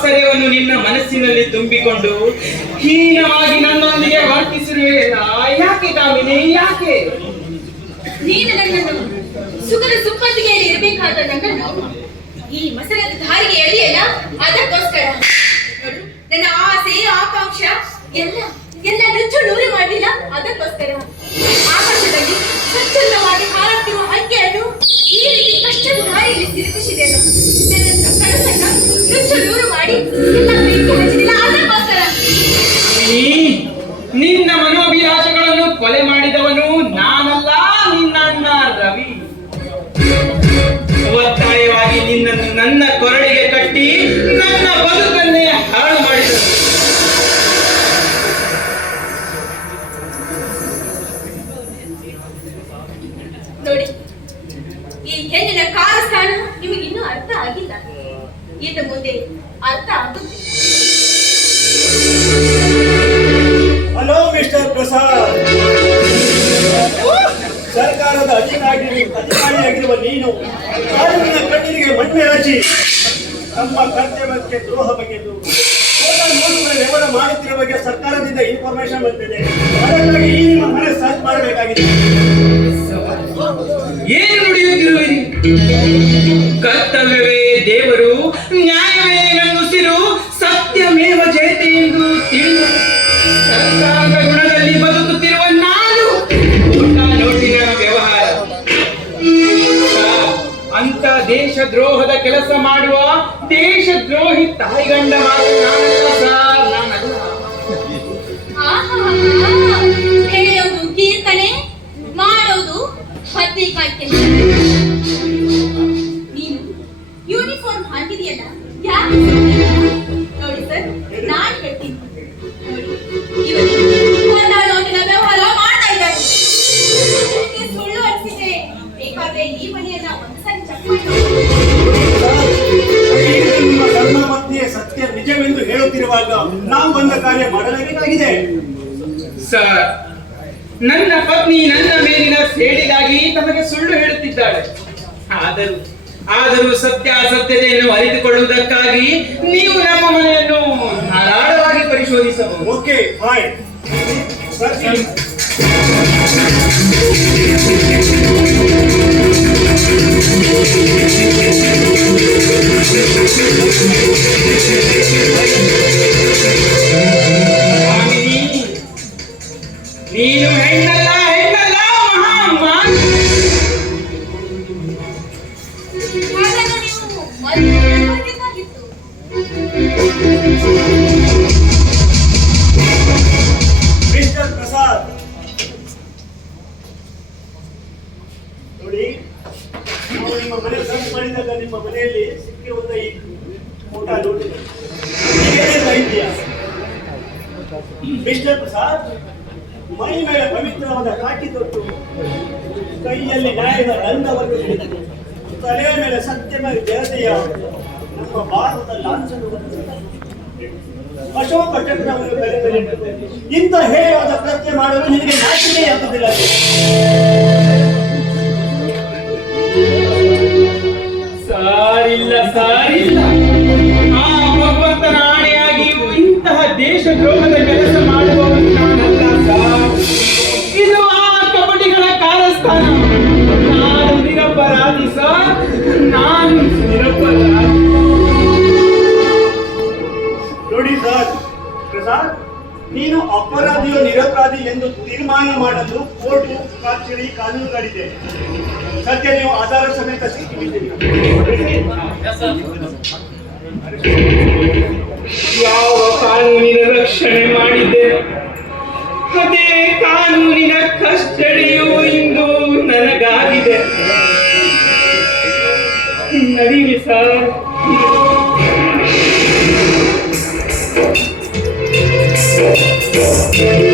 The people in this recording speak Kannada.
ಆಶ್ಚರ್ಯವನ್ನು ನಿನ್ನ ಮನಸ್ಸಿನಲ್ಲಿ ತುಂಬಿಕೊಂಡು ಹೀನವಾಗಿ ನನ್ನೊಂದಿಗೆ ವರ್ತಿಸಿರುವೆ. ಯಾಕೆ ಕಾಮಿನಿ, ಯಾಕೆ? ನೀನು ನನ್ನನ್ನು ಸುಖದ ಸುಪ್ಪತ್ತಿಗೆಯಲ್ಲಿ ಇರಬೇಕಾದ ನನ್ನನ್ನು ಈ ಮಸರದ ದಾರಿಗೆ ಎಳೆಯಲ್ಲ, ಅದಕ್ಕೋಸ್ಕರ ನೋಡು, ನನ್ನ ಆಸೆ ಆಕಾಂಕ್ಷ ಎಲ್ಲ ಎಲ್ಲ ನುಚ್ಚು ನೂರು ಮಾಡಿಲ್ಲ, ಅದಕ್ಕೋಸ್ಕರ ಆಕಾಶದಲ್ಲಿ ಸ್ವಚ್ಛಂದವಾಗಿ ಹಾರಾಡ್ತಿರುವ ಹಕ್ಕಿಯನ್ನು ಈ ರೀತಿ ಕಷ್ಟದ ದಾರಿಯಲ್ಲಿ ತಿರುಗಿಸಿದೆನು. ನನ್ನ ಕನಸನ್ನ ನುಚ್ಚು ನೂರು ಮಾಡಿ ಎಲ್ಲ ಬೆಂಕಿ ಹಚ್ಚಿದಿಲ್ಲ, ಅದಕ್ಕೋಸ್ಕರ. ನಿನ್ನ ಮನೋಭಿಲಾಷಗಳನ್ನು ಕೊಲೆ ಮಾಡಿದವನು ನಾನಲ್ಲ, ನಿನ್ನ ಅಣ್ಣ ರವಿ. ಒತ್ತಾಯವಾಗಿ ನಿನ್ನನ್ನು ನನ್ನ ಕೊರಳಿಗೆ ಕಟ್ಟಿ ನನ್ನ ಬದುಕನ್ನೇ ಹಾಳು ಮಾಡಿದನು. ನೋಡಿ, ಈ ಹೆಣ್ಣಿನ ಕಾಲಸ್ಥಾನ ನಿಮಗೆ ಇನ್ನೂ ಅರ್ಥ ಆಗಿಲ್ಲ. ಇನ್ನು ಮುಂದೆ ಅರ್ಥ ಆಗುತ್ತೆ. ಹಲೋ ಮಿಸ್ಟರ್ ಪ್ರಸಾದ್, ಸರ್ಕಾರದ ಅಧಿಕಾರಿಯಾಗಿರುವ ನೀನು ಕಾನೂನಿನ ಕಣ್ಣಿಗೆ ಮಣ್ಣೆ ಹಚ್ಚಿ ನಮ್ಮ ಕರ್ತವ್ಯಕ್ಕೆ ದ್ರೋಹ ಬಗೆದು ವ್ಯವಹಾರ ಮಾಡುತ್ತಿರುವ ಬಗ್ಗೆ ಸರ್ಕಾರದಿಂದ ಇನ್ಫಾರ್ಮೇಶನ್ ಬಂದಿದೆ. ಅದಕ್ಕಾಗಿ ಈ ನಿಮ್ಮ ಮನೆ ಸರ್ಚ್ ಮಾಡಬೇಕಾಗಿದೆ. ಏನು ನುಡಿಯುತ್ತಿರುವಿರಿ? ಕರ್ತವ್ಯವೇ ದೇವರು, ನ್ಯಾಯವೇ ನನ್ನುಸಿರು, ಸತ್ಯಮೇವ ಜಯತೆ ಎಂದು ತಿಳಿದು ಸರ್ಕಾರದ ಗುಣದಲ್ಲಿ ಬದುಕುತ್ತಿರುವ ನಾನು ನೋಟಿನ ವ್ಯವಹಾರ ಅಂತ ದೇಶದ್ರೋಹದ ಕೆಲಸ ಮಾಡುವ ದೇಶದ್ರೋಹಿ ತಾಯಿಗಂಡ ಮಾತು ನಾನಲ್ಲ ಸರ್, ನಾನಲ್ಲ. ಹೇಳೋದು ಕೀರ್ತನೆ, ಮಾಡೋದು ಪತ್ರಿಕಾಯ್ ಕೆಲಸ. ನೀನು ಯೂನಿಫಾರ್ಮ್ ಹಾಕಿದೆಯಲ್ಲ, ಯಾಕೆ ನೋಡಿ ಸರ್, ನಾನು ಹೇಳ್ತೀನಿ. ನೋಟಿನ ವ್ಯವಹಾರ ಮಾಡ್ತಾ ಇದ್ದಾರೆ. ಸುಳ್ಳು ಅನಿಸಿದೆ, ಬೇಕಾದ್ರೆ ಈ ಮನೆಯನ್ನ ಒಂದ್ಸರಿ ಚೆಕ್ ಮಾಡಿ. ನಿಮ್ಮ ಧರ್ಮಪತ್ನಿಯ ಸತ್ಯ ನಿಜವೆಂದು ಹೇಳುತ್ತಿರುವಾಗ ನಾವು ಬಂದ ಕಾರ್ಯ ಮಾಡಲೇಬೇಕಾಗಿದೆ. ಸರ್, ನನ್ನ ಪತ್ನಿ ನನ್ನ ಮೇಲಿನ ಸೇಡಿಗಾಗಿ ತಮಗೆ ಸುಳ್ಳು ಹೇಳುತ್ತಿದ್ದಾಳೆ. ಆದರೂ ಸತ್ಯಾಸತ್ಯತೆಯನ್ನು ಅರಿತುಕೊಳ್ಳುವುದಕ್ಕಾಗಿ ನೀವು ನಮ್ಮ ಮನೆಯನ್ನು ಧಾರಾಳವಾಗಿ ಪರಿಶೋಧಿಸಬಹುದು. Okay, fine. ನೀನು ಹೆಣ್ಣಲ್ಲ, ಹೆಣ್ಣಲ್ಲ, ಮಹಾಮಾನ್. ಹಾಗಾದ್ರೆ ನೀವು ಮದುವೆ ಮಾಡಬೇಕಾಗಿತ್ತು. ಮಿಸ್ಟರ್ ಪ್ರಸಾದ್, ನೋಡಿ, ನಾವು ನಿಮ್ಮ ಮನೆ ಸರ್ಚ್ ಮಾಡಿದಾಗ ನಿಮ್ಮ ಮನೆಯಲ್ಲಿ ಸಿಕ್ಕಿರುವಂತ ಈ ಫೋಟೋ ನೋಡಿದೆ. ಇದೆಯಾ ಮಿಸ್ಟರ್ ಪ್ರಸಾದ್? ಮೈ ಮೇಲೆ ಪವಿತ್ರವಾದ ಕಾಕಿ ತೊಟ್ಟು, ಕೈಯಲ್ಲಿ ನ್ಯಾಯದ ದಂಡವನ್ನು ಹಿಡಿದು, ತಲೆಯ ಮೇಲೆ ಸತ್ಯಮಯ ಜಯತೆಯ ನಮ್ಮ ಭಾರತದ ಲಾಂಛನವನ್ನು ಅಶೋಕ ಚಕ್ರವನ್ನು ಕರೆದರೆ ಇಂಥ ಹೇಯವಾದ ಕೃತ್ಯ ಮಾಡಲು ನಿನಗೆ ನಾಚಿಕೆ ಆಗುವುದಿಲ್ಲ. ಸಾರಿಲ್ಲ, ಸಾರಿಲ್ಲ. ಆ ಭಗವಂತನ ಆಣೆಯಾಗಿಯೂ ಇಂತಹ ದೇಶದ್ರೋಹದ ಕೆಲಸ ಮಾಡುವವನು ನಾನಲ್ಲ ಸರ್. ಇದು ಆ ಕಪಟಿಗಳ ಕಾಲಸ್ಥಾನ. ನಾನು ನಿರಪರಾಧಿ ಸರ್, ನಾನು ನಿರಪರಾಧಿ. ನೋಡಿ ಸರ್ ಪ್ರಸಾದ್, ನೀನು ಅಪರಾಧಿಯೋ ನಿರಪರಾಧಿ ಎಂದು ತೀರ್ಮಾನ ಮಾಡಲು ಕೋರ್ಟು, ಕಚೇರಿ, ಕಾನೂನುಗಳಿದೆ. ಸದ್ಯ ನೀವು ಆಧಾರ ಸಮೇತ ಸಿಕ್ಕಿಬಿದ್ದೀರಿ. ಯಾವ ಕಾನೂನಿನ ರಕ್ಷಣೆ ಮಾಡಿದ್ದೆ ಅದೇ ಕಾನೂನಿನ ಕಷ್ಟ